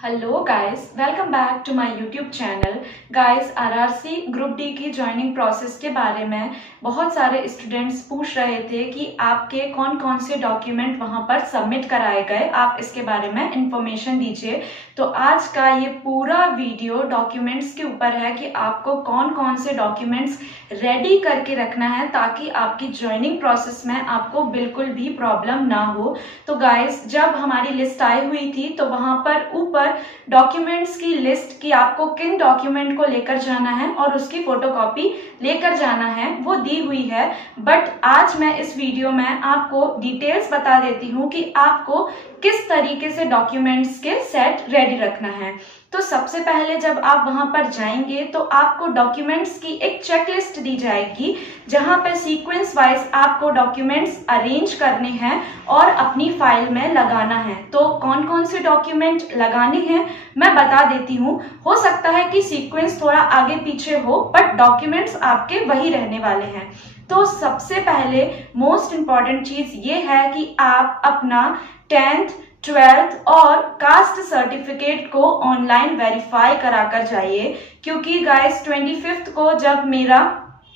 Hello guys, welcome back to my YouTube channel. Guys, RRC group D की joining process के बारे में बहुत सारे स्टूडेंट्स पूछ रहे थे कि आपके कौन कौन से डॉक्यूमेंट वहां पर सबमिट कराए गए, आप इसके बारे में इंफॉर्मेशन दीजिए। तो आज का ये पूरा वीडियो डॉक्यूमेंट्स के ऊपर है कि आपको कौन कौन से डॉक्यूमेंट्स रेडी करके रखना है ताकि आपकी ज्वाइनिंग प्रोसेस में आपको बिल्कुल भी प्रॉब्लम ना हो। तो गाइस, जब हमारी लिस्ट आई हुई थी तो वहां पर ऊपर डॉक्यूमेंट्स की लिस्ट कि आपको किन डॉक्यूमेंट को लेकर जाना है और उसकी फोटोकॉपी लेकर जाना है वो दी हुई है। बट आज मैं इस वीडियो में आपको डिटेल्स बता देती हूँ कि आपको किस तरीके से डॉक्यूमेंट्स के सेट रेडी रखना है। तो सबसे पहले जब आप वहां पर जाएंगे तो आपको डॉक्यूमेंट्स की एक चेकलिस्ट दी जाएगी जहां पर सीक्वेंस वाइज आपको डॉक्यूमेंट्स अरेंज करने हैं और अपनी फाइल में लगाना है। तो कौन कौन से डॉक्यूमेंट लगाने हैं मैं बता देती हूँ। हो सकता है कि सीक्वेंस थोड़ा आगे पीछे हो बट डॉक्यूमेंट्स आपके वही रहने वाले हैं। तो सबसे पहले मोस्ट इम्पॉर्टेंट चीज ये है कि आप अपना 10th 12th और कास्ट सर्टिफिकेट को ऑनलाइन वेरीफाई कराकर जाइए, क्योंकि गाइस 25th को जब मेरा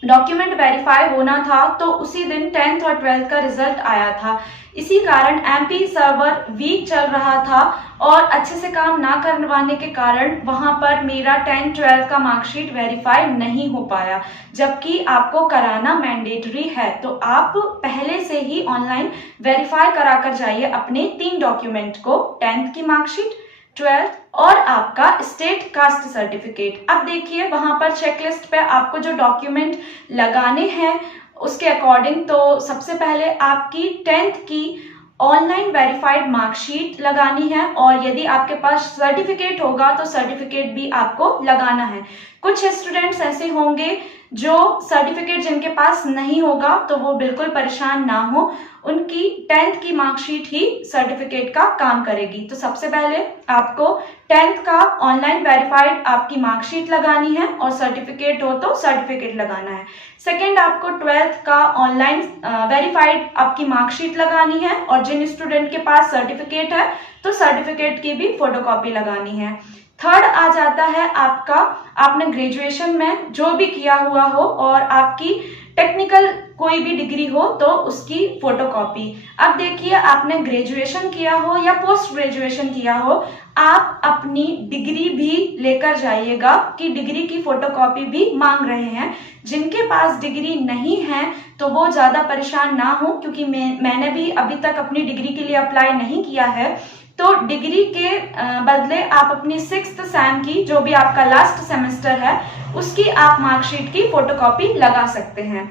डॉक्यूमेंट वेरीफाई होना था तो उसी दिन 10th और 12th का रिजल्ट आया था। इसी कारण एमपी सर्वर वीक चल रहा था और अच्छे से काम ना करवाने के कारण वहां पर मेरा 10th 12th का मार्कशीट वेरीफाई नहीं हो पाया, जबकि आपको कराना मैंडेटरी है। तो आप पहले से ही ऑनलाइन वेरीफाई करा कर जाइए अपने 3 डॉक्यूमेंट को, 10th की मार्कशीट, 12th और आपका स्टेट कास्ट सर्टिफिकेट। अब देखिए वहां पर चेकलिस्ट पे आपको जो डॉक्यूमेंट लगाने हैं उसके अकॉर्डिंग तो सबसे पहले आपकी 10th की ऑनलाइन वेरीफाइड मार्कशीट लगानी है और यदि आपके पास सर्टिफिकेट होगा तो सर्टिफिकेट भी आपको लगाना है। कुछ स्टूडेंट्स ऐसे होंगे जो सर्टिफिकेट जिनके पास नहीं होगा तो वो बिल्कुल परेशान ना हो, उनकी 10th की मार्कशीट ही सर्टिफिकेट का काम करेगी। तो सबसे पहले आपको 10th का ऑनलाइन वेरीफाइड आपकी मार्कशीट लगानी है और सर्टिफिकेट हो तो सर्टिफिकेट लगाना है। सेकेंड, आपको 12th का ऑनलाइन वेरीफाइड आपकी मार्कशीट लगानी है और जिन स्टूडेंट के पास सर्टिफिकेट है तो सर्टिफिकेट की भी फोटोकॉपी लगानी है। थर्ड आ जाता है आपका, आपने ग्रेजुएशन में जो भी किया हुआ हो और आपकी टेक्निकल कोई भी डिग्री हो तो उसकी फोटोकॉपी। अब देखिए, आपने ग्रेजुएशन किया हो या पोस्ट ग्रेजुएशन किया हो, आप अपनी डिग्री भी लेकर जाइएगा कि डिग्री की फोटोकॉपी भी मांग रहे हैं। जिनके पास डिग्री नहीं है तो वो ज्यादा परेशान ना हो, क्योंकि मैंने भी अभी तक अपनी डिग्री के लिए अप्लाई नहीं किया है। तो डिग्री के बदले आप अपनी 6th सेम की, जो भी आपका लास्ट सेमेस्टर है, उसकी आप मार्कशीट की फोटोकॉपी लगा सकते हैं।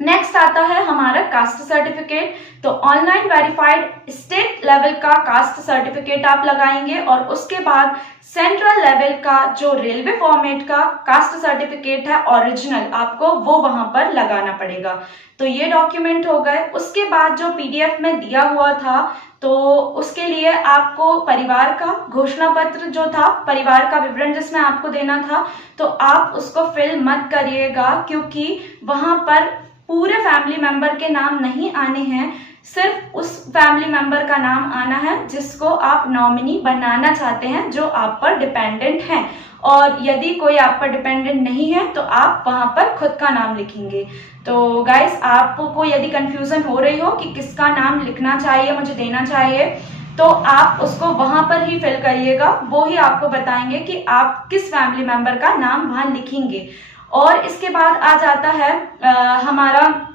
नेक्स्ट आता है हमारा कास्ट सर्टिफिकेट। तो ऑनलाइन वेरीफाइड स्टेट लेवल का कास्ट सर्टिफिकेट आप लगाएंगे और उसके बाद सेंट्रल लेवल का जो रेलवे फॉर्मेट का कास्ट सर्टिफिकेट है ओरिजिनल, आपको वो वहां पर लगाना पड़ेगा। तो ये डॉक्यूमेंट हो गए। उसके बाद जो पीडीएफ में दिया हुआ था तो उसके लिए आपको परिवार का घोषणा पत्र जो था, परिवार का विवरण जिसमें आपको देना था, तो आप उसको फिल मत करिएगा, क्योंकि वहां पर पूरे फैमिली मेंबर के नाम नहीं आने हैं, सिर्फ उस फैमिली मेंबर का नाम आना है जिसको आप नॉमिनी बनाना चाहते हैं, जो आप पर डिपेंडेंट हैं। और यदि कोई आप पर डिपेंडेंट नहीं है तो आप वहां पर खुद का नाम लिखेंगे। तो गाइस, आपको यदि कंफ्यूजन हो रही हो कि किसका नाम लिखना चाहिए, मुझे देना चाहिए, तो आप उसको वहां पर ही फिल करिएगा। वो ही आपको बताएंगे कि आप किस फैमिली मेंबर का नाम वहां लिखेंगे। और इसके बाद आ जाता है हमारा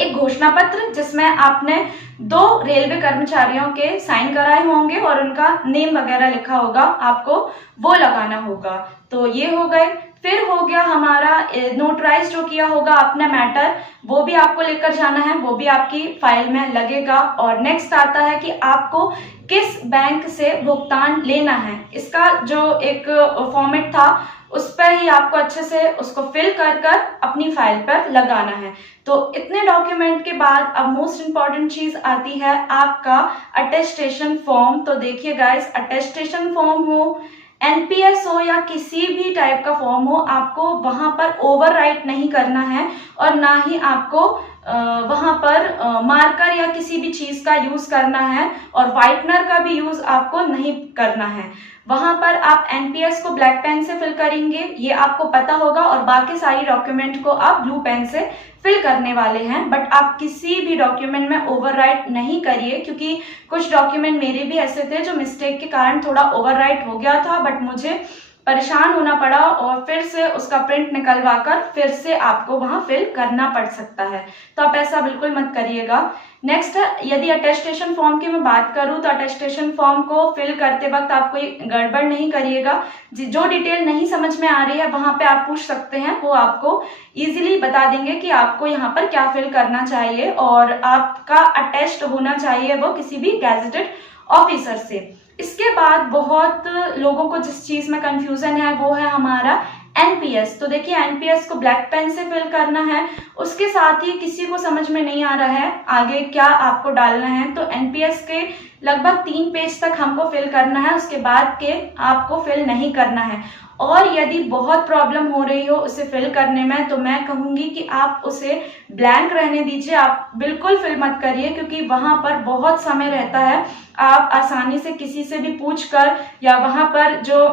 एक घोषणा पत्र, जिसमें आपने 2 रेलवे कर्मचारियों के साइन कराए होंगे और उनका नेम वगैरह लिखा होगा, आपको वो लगाना होगा। तो ये हो गए। फिर हो गया हमारा नोटराइज जो किया होगा आपने मैटर, वो भी आपको लेकर जाना है, वो भी आपकी फाइल में लगेगा। और नेक्स्ट आता है कि आपको किस बैंक से भुगतान लेना है, इसका जो एक फॉर्मेट था उस पर ही आपको अच्छे से उसको फिल कर कर अपनी फाइल पर लगाना है। तो इतने डॉक्यूमेंट के बाद अब मोस्ट इंपॉर्टेंट चीज आती है आपका अटेस्टेशन फॉर्म। तो देखिए गाइस, अटेस्टेशन फॉर्म हो, एनपीएस हो या किसी भी टाइप का फॉर्म हो, आपको वहां पर ओवरराइट नहीं करना है और ना ही आपको वहां पर मार्कर या किसी भी चीज का यूज करना है और व्हाइटनर का भी यूज आपको नहीं करना है। वहां पर आप एनपीएस को ब्लैक पेन से फिल करेंगे, ये आपको पता होगा, और बाकी सारी डॉक्यूमेंट को आप ब्लू पेन से फिल करने वाले हैं। बट आप किसी भी डॉक्यूमेंट में ओवरराइट नहीं करिए, क्योंकि कुछ डॉक्यूमेंट मेरे भी ऐसे थे जो मिस्टेक के कारण थोड़ा ओवरराइट हो गया था, बट मुझे परेशान होना पड़ा और फिर से उसका प्रिंट निकलवा कर फिर से आपको वहां फिल करना पड़ सकता है। तो आप ऐसा बिल्कुल मत करिएगा। नेक्स्ट, यदि अटेस्टेशन फॉर्म की मैं बात करूं तो अटेस्टेशन फॉर्म को फिल करते वक्त आप कोई गड़बड़ नहीं करिएगा। जो डिटेल नहीं समझ में आ रही है वहां पे आप पूछ सकते हैं, वो आपको इजीली बता देंगे कि आपको यहाँ पर क्या फिल करना चाहिए, और आपका अटेस्ट होना चाहिए वो किसी भी गैजेटेड ऑफिसर से। इसके बाद बहुत लोगों को जिस चीज में कंफ्यूजन है वो है हमारा एनपीएस। तो देखिए, एनपीएस को ब्लैक पेन से फिल करना है, उसके साथ ही किसी को समझ में नहीं आ रहा है आगे क्या आपको डालना है, तो एनपीएस के लगभग 3 पेज तक हमको फिल करना है, उसके बाद के आपको फिल नहीं करना है। और यदि बहुत प्रॉब्लम हो रही हो उसे फिल करने में, तो मैं कहूंगी कि आप उसे ब्लैंक रहने दीजिए, आप बिल्कुल फिल मत करिए, क्योंकि वहां पर बहुत समय रहता है। आप आसानी से किसी से भी पूछकर, या वहां पर जो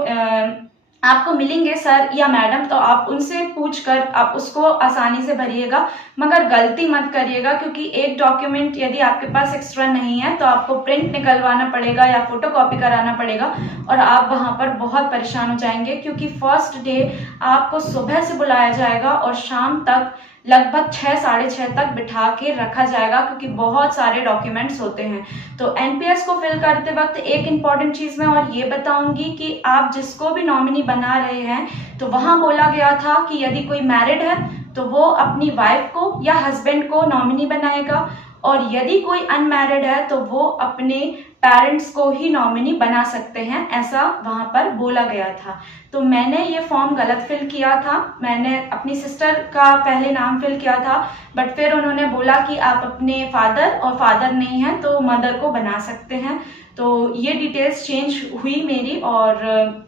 आपको मिलेंगे सर या मैडम, तो आप उनसे पूछकर आप उसको आसानी से भरिएगा, मगर गलती मत करिएगा, क्योंकि एक डॉक्यूमेंट यदि आपके पास एक्स्ट्रा नहीं है तो आपको प्रिंट निकलवाना पड़ेगा या फोटोकॉपी कराना पड़ेगा, और आप वहां पर बहुत परेशान हो जाएंगे, क्योंकि फर्स्ट डे आपको सुबह से बुलाया जाएगा और शाम तक लगभग 6 साढ़े 6 तक बिठा के रखा जाएगा, क्योंकि बहुत सारे डॉक्यूमेंट्स होते हैं। तो एनपीएस को फिल करते वक्त एक इम्पॉर्टेंट चीज मैं और ये बताऊंगी कि आप जिसको भी नॉमिनी बना रहे हैं, तो वहां बोला गया था कि यदि कोई मैरिड है तो वो अपनी वाइफ को या हस्बैंड को नॉमिनी बनाएगा, और यदि कोई अनमैरिड है तो वो अपने पेरेंट्स को ही नॉमिनी बना सकते हैं, ऐसा वहां पर बोला गया था। तो मैंने ये फॉर्म गलत फिल किया था, मैंने अपनी सिस्टर का पहले नाम फिल किया था, बट फिर उन्होंने बोला कि आप अपने फादर, और फादर नहीं है तो मदर को बना सकते हैं। तो ये डिटेल्स चेंज हुई मेरी, और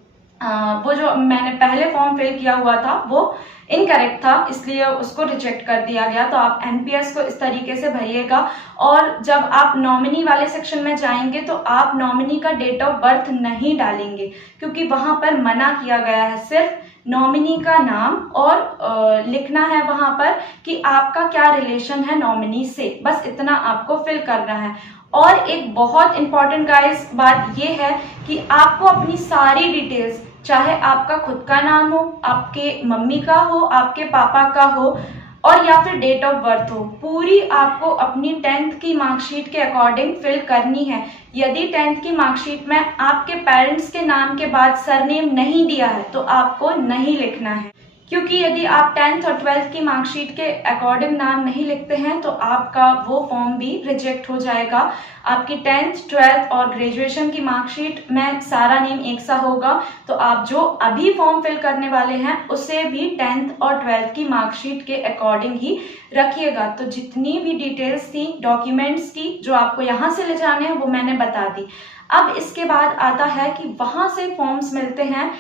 वो जो मैंने पहले फॉर्म फिल किया हुआ था वो इनकरेक्ट था, इसलिए उसको रिजेक्ट कर दिया गया। तो आप एनपीएस को इस तरीके से भरिएगा, और जब आप नॉमिनी वाले सेक्शन में जाएंगे तो आप नॉमिनी का डेट ऑफ बर्थ नहीं डालेंगे, क्योंकि वहां पर मना किया गया है। सिर्फ नॉमिनी का नाम और लिखना है वहां पर कि आपका क्या रिलेशन है नॉमिनी से, बस इतना आपको फिल करना है। और एक बहुत इंपॉर्टेंट गाइस बात ये है कि आपको अपनी सारी डिटेल्स, चाहे आपका खुद का नाम हो, आपके मम्मी का हो, आपके पापा का हो, और या फिर डेट ऑफ बर्थ हो, पूरी आपको अपनी 10th की मार्कशीट के अकॉर्डिंग फिल करनी है। यदि 10th की मार्कशीट में आपके पेरेंट्स के नाम के बाद सरनेम नहीं दिया है तो आपको नहीं लिखना है, क्योंकि यदि आप 10th और 12th की मार्कशीट के अकॉर्डिंग नाम नहीं लिखते हैं तो आपका वो फॉर्म भी रिजेक्ट हो जाएगा। आपकी 10th, 12th और ग्रेजुएशन की मार्कशीट में सारा नेम एक सा होगा, तो आप जो अभी फॉर्म फिल करने वाले हैं उसे भी 10th और 12th की मार्कशीट के अकॉर्डिंग ही रखिएगा। तो जितनी भी डिटेल्स थी डॉक्यूमेंट्स की जो आपको यहाँ से ले जाने हैं वो मैंने बता दी। अब इसके बाद आता है कि वहां से फॉर्म्स मिलते हैं,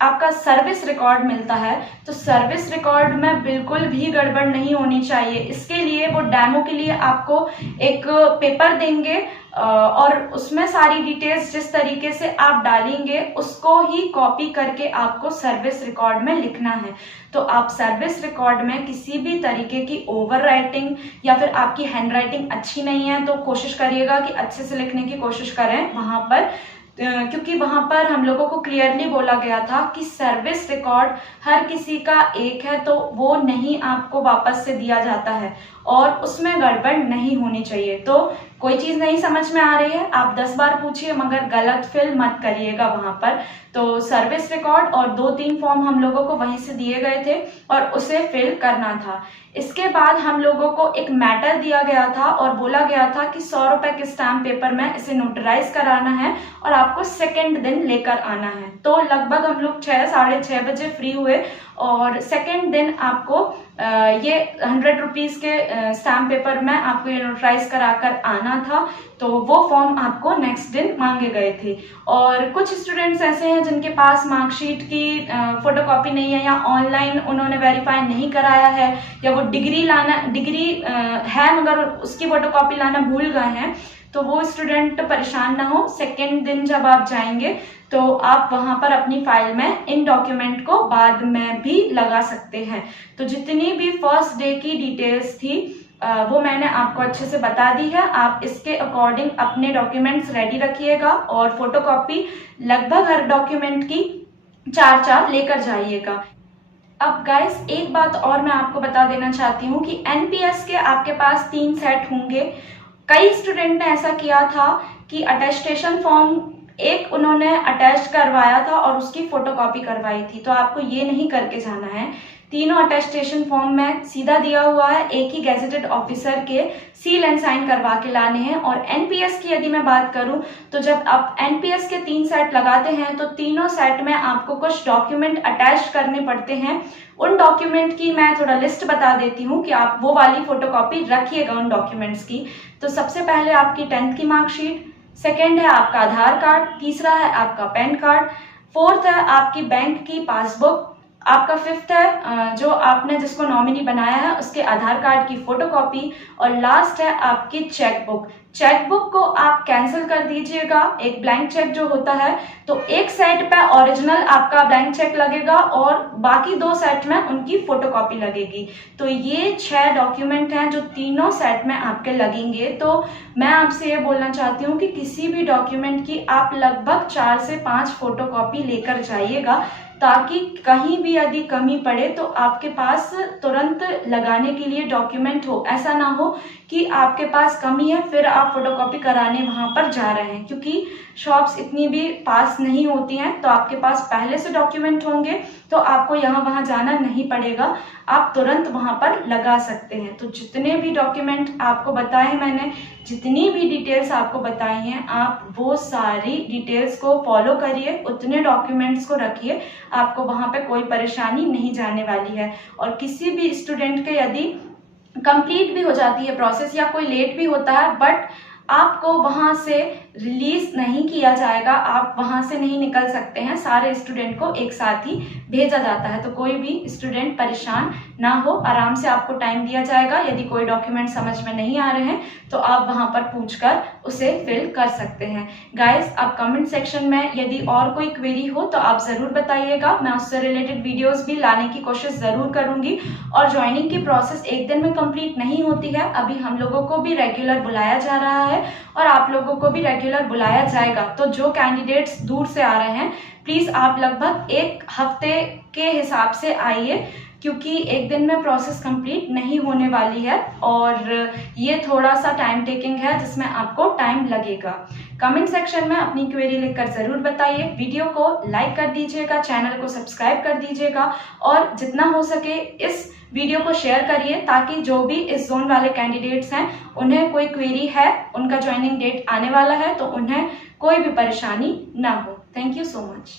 आपका सर्विस रिकॉर्ड मिलता है। तो सर्विस रिकॉर्ड में बिल्कुल भी गड़बड़ नहीं होनी चाहिए। इसके लिए वो डेमो के लिए आपको एक पेपर देंगे, और उसमें सारी डिटेल्स जिस तरीके से आप डालेंगे उसको ही कॉपी करके आपको सर्विस रिकॉर्ड में लिखना है। तो आप सर्विस रिकॉर्ड में किसी भी तरीके की ओवर राइटिंग, या फिर आपकी हैंड राइटिंग अच्छी नहीं है तो कोशिश करिएगा कि अच्छे से लिखने की कोशिश करें वहां पर, क्योंकि वहां पर हम लोगों को क्लियरली बोला गया था कि सर्विस रिकॉर्ड हर किसी का एक है, तो वो नहीं आपको वापस से दिया जाता है, और उसमें गड़बड़ नहीं होनी चाहिए। तो कोई चीज नहीं समझ में आ रही है आप 10 बार पूछिए, मगर गलत फिल मत करिएगा वहां पर। तो सर्विस रिकॉर्ड और 2-3 फॉर्म हम लोगों को वहीं से दिए गए थे और उसे फिल करना था। इसके बाद हम लोगों को एक मैटर दिया गया था और बोला गया था कि 100 रुपए के स्टैम्प पेपर में इसे नोटराइज कराना है और आपको सेकेंड दिन लेकर आना है। तो लगभग हम लोग 6 साढ़े 6 बजे फ्री हुए और सेकेंड दिन आपको ये 100 रुपीज़ के स्टैम्प पेपर में आपको ये नोटराइज करा कर आना था, तो वो फॉर्म आपको नेक्स्ट दिन मांगे गए थे। और कुछ स्टूडेंट्स ऐसे हैं जिनके पास मार्कशीट की फोटोकॉपी नहीं है, या ऑनलाइन उन्होंने वेरीफाई नहीं कराया है, या वो डिग्री है मगर उसकी फोटोकॉपी लाना भूल गए हैं, तो वो स्टूडेंट परेशान ना हो। सेकेंड दिन जब आप जाएंगे तो आप वहां पर अपनी फाइल में इन डॉक्यूमेंट को बाद में भी लगा सकते हैं। तो जितनी भी फर्स्ट डे की डिटेल्स थी वो मैंने आपको अच्छे से बता दी है। आप इसके अकॉर्डिंग अपने डॉक्यूमेंट्स रेडी रखिएगा और फोटोकॉपी लगभग हर डॉक्यूमेंट की 4-4 लेकर जाइएगा। अब गाइस एक बात और मैं आपको बता देना चाहती हूँ कि एनपीएस के आपके पास 3 सेट होंगे। कई स्टूडेंट ने ऐसा किया था कि अटेस्टेशन फॉर्म एक उन्होंने अटैच करवाया था और उसकी फोटोकॉपी करवाई थी, तो आपको ये नहीं करके जाना है। तीनों अटेस्टेशन फॉर्म में सीधा दिया हुआ है, एक ही गैजेटेड ऑफिसर के सील एंड साइन करवा के लाने हैं। और एनपीएस की यदि मैं बात करूं तो जब आप एनपीएस के 3 सेट लगाते हैं तो तीनों सेट में आपको कुछ डॉक्यूमेंट अटैच करने पड़ते हैं। उन डॉक्यूमेंट की मैं थोड़ा लिस्ट बता देती हूँ कि आप वो वाली फोटोकॉपी रखिएगा उन डॉक्यूमेंट्स की। तो सबसे पहले आपकी 10th की मार्कशीट, सेकेंड है आपका आधार कार्ड, तीसरा है आपका पैन कार्ड, फोर्थ है आपकी बैंक की पासबुक, आपका फिफ्थ है जो आपने जिसको नॉमिनी बनाया है उसके आधार कार्ड की फोटोकॉपी, और लास्ट है आपकी चेकबुक। चेकबुक को आप कैंसिल कर दीजिएगा। एक ब्लैंक चेक जो होता है तो एक सेट पे ओरिजिनल आपका ब्लैंक चेक लगेगा और बाकी 2 सेट में उनकी फोटोकॉपी लगेगी। तो ये 6 डॉक्यूमेंट हैं जो तीनों सेट में आपके लगेंगे। तो मैं आपसे ये बोलना चाहती हूँ कि किसी भी डॉक्यूमेंट की आप लगभग 4 से 5 फोटोकॉपी लेकर जाइएगा, ताकि कहीं भी यदि कमी पड़े तो आपके पास तुरंत लगाने के लिए डॉक्यूमेंट हो। ऐसा ना हो कि आपके पास कमी है फिर आप फोटोकॉपी कराने वहां पर जा रहे हैं, क्योंकि शॉप्स इतनी भी पास नहीं होती हैं। तो आपके पास पहले से डॉक्यूमेंट होंगे तो आपको यहाँ वहां जाना नहीं पड़ेगा, आप तुरंत वहां पर लगा सकते हैं। तो जितने भी डॉक्यूमेंट आपको बताए मैंने, जितनी भी डिटेल्स आपको बताई हैं, आप वो सारी डिटेल्स को फॉलो करिए, उतने डॉक्यूमेंट्स को रखिए, आपको वहां पे कोई परेशानी नहीं जाने वाली है। और किसी भी स्टूडेंट के यदि कंप्लीट भी हो जाती है प्रोसेस या कोई लेट भी होता है, बट आपको वहां से रिलीज नहीं किया जाएगा, आप वहां से नहीं निकल सकते हैं। सारे स्टूडेंट को एक साथ ही भेजा जाता है, तो कोई भी स्टूडेंट परेशान ना हो, आराम से आपको टाइम दिया जाएगा। यदि कोई डॉक्यूमेंट समझ में नहीं आ रहे हैं तो आप वहां पर पूछकर उसे फिल कर सकते हैं। गाइस, आप कमेंट सेक्शन में यदि और कोई क्वेरी हो तो आप जरूर बताइएगा, मैं उससे रिलेटेड वीडियोस भी लाने की कोशिश जरूर करूंगी। और ज्वाइनिंग की प्रोसेस एक दिन में कंप्लीट नहीं होती है, अभी हम लोगों को भी रेगुलर बुलाया जा रहा है और आप लोगों को भी रेगुलर बुलाया जाएगा। तो जो कैंडिडेट्स दूर से आ रहे हैं प्लीज आप लगभग 1 हफ्ते के हिसाब से आइए, क्योंकि एक दिन में प्रोसेस कंप्लीट नहीं होने वाली है और ये थोड़ा सा टाइम टेकिंग है जिसमें आपको टाइम लगेगा। कमेंट सेक्शन में अपनी क्वेरी लिखकर जरूर बताइए, वीडियो को लाइक कर दीजिएगा, चैनल को सब्सक्राइब कर दीजिएगा और जितना हो सके इस वीडियो को शेयर करिए, ताकि जो भी इस जोन वाले कैंडिडेट्स हैं उन्हें कोई क्वेरी है, उनका ज्वाइनिंग डेट आने वाला है तो उन्हें कोई भी परेशानी ना हो। Thank you so much.